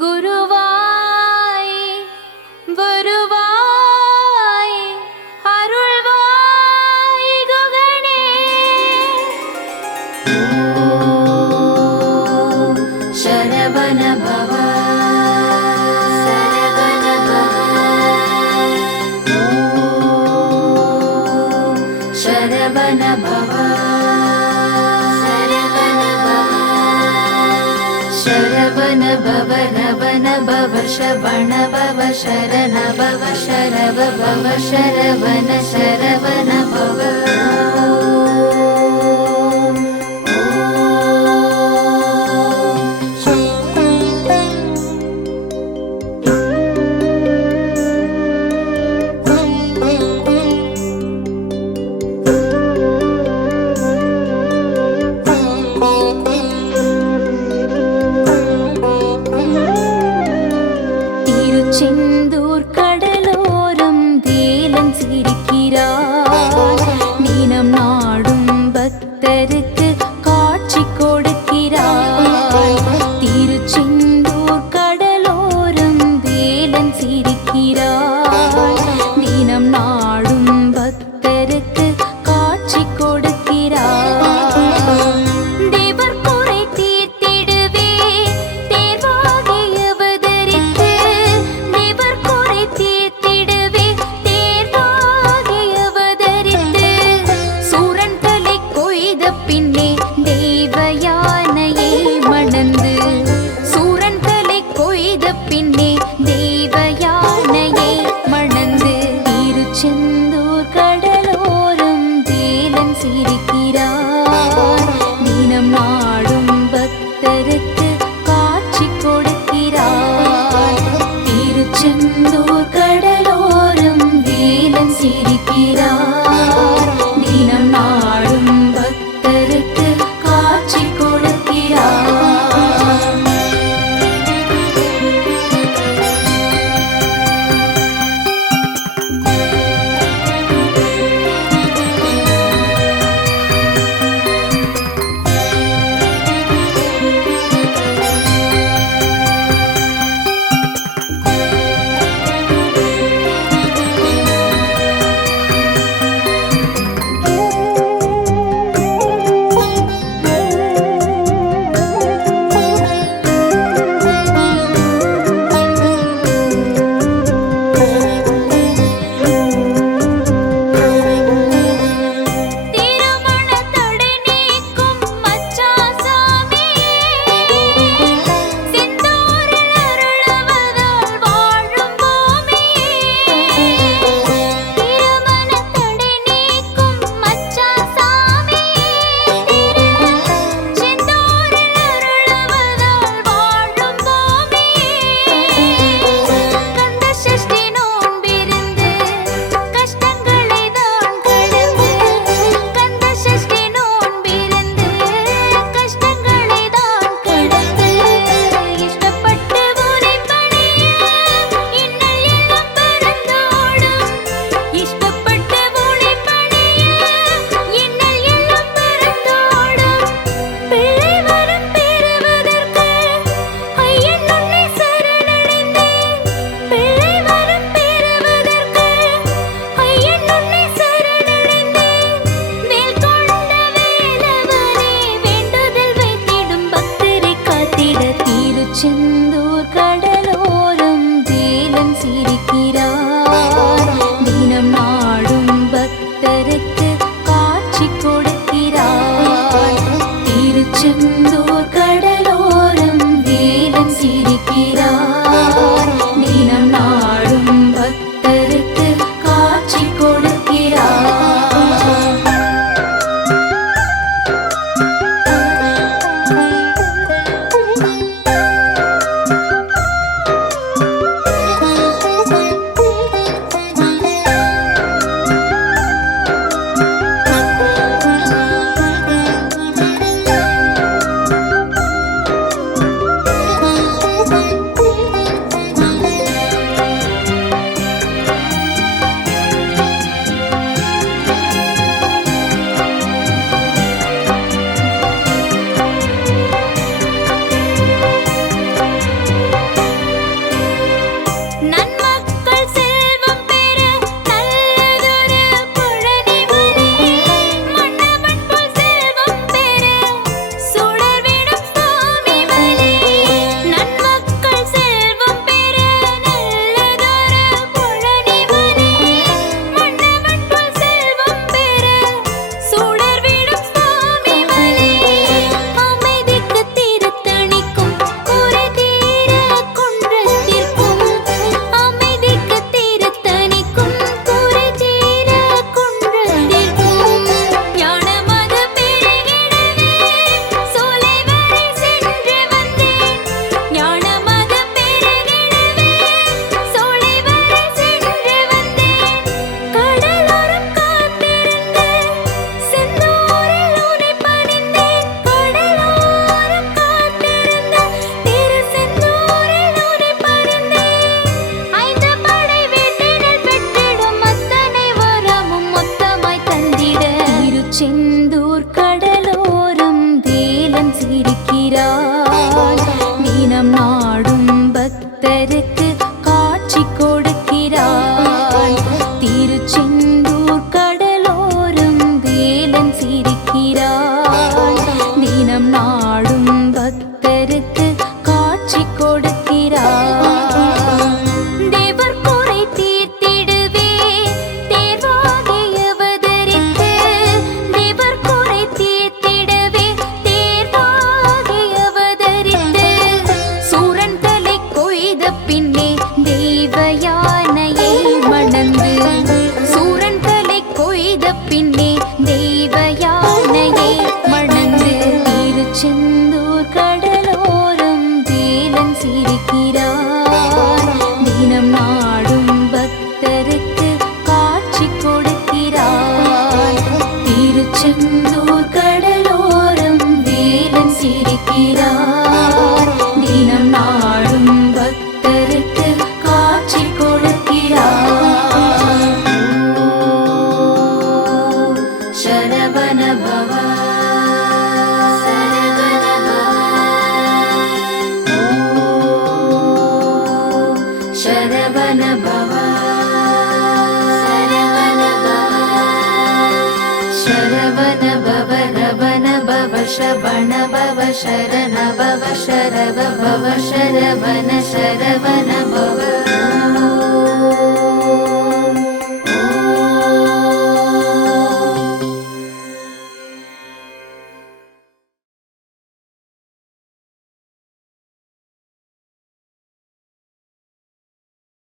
குருவாய் வருவாய் அருள்வாய் குகனே. ஓம் சரவண பவ சரவண பவ. ஓம் சரவண பவ शरवण भव रवण भव श्रवण भव शरण भव शरव भव शरवण शरवण भव. செந்தூர் கடலோரம் வேலன் சிரிக்கிறார். நீனம் நாடும் பக்தருக்கு காட்சி கொடுக்கிறார். திருச்செந்தூர் கடலோரம் வேலன் சிரிக்கிறார். நீனம் நாடும் பக்தருக்கு காட்சி கொடுக்கிறார். பின்னே தெய்வயானையை மணந்து சூரன் தலை கொய்த பின்னே தெய்வயானையை மணந்து திருச்செந்தூர் கடலோரம் வேலன் சிரிக்கிறார். தினம் நாடும் பக்தருக்கு காட்சி கொடுக்கிறார். திருச்செந்தூர் கடலோரம் வேலன் சிரிக்கிறார். தினம் நாடும் காட்சி கொடுக்கிறார். திருச்செந்தூர் கடலோரம் வேலன் சிரிக்கிறார். தினம் நாடும் பக்தருக்கு காட்சி கொடுக்கிறார். திருச்செந்தூர் கடலோரம் வேலன் சிரிக்கிறார். தினம் நாடும் பக்தருக்கு காட்சி கொடுக்கிறார். வேலன் சிரிக்கிறான். தினம் நாடும் பக்தருக்கு காட்சி கொடுக்கிறான். திருச்செந்தூர் கடலோரம் வேலன் சிரிக்கிறான். தினம் நாடும் பக்தருக்கு காட்சி கொடுக்கிறான். தேவர் குறை தீர்த்திடுவே தேர்வாகி அவதரித்து, தேவர் குறை தீர்த்திடவே தேர்வாகி அவதரித்து, சூரன் தலை கொய்த பின்னே தெய்வ யானையை மணந்து, சூரன் தலை கொய்த பின்னே தெய்வ யானையை மணந்து, திருச்செந்தூர் கடலோரம் வேலன் சிரிக்கிறான். தினம் நாடும் பக்தருக்கு காட்சி கொடுக்கிறான். திருச்செந்தூர் கடலோரம் வேலன் சிரிக்கிறான். தினம் நாடும் பக்தருக்கு காட்சி கொடுக்கிறான். சரவண பவ சரவண பவ, சரவண பவ சரவண பவ, சரவண பவ ரவண பவ சவண பவ சரண பவ சரவ பவ சரவண சரவண பவ.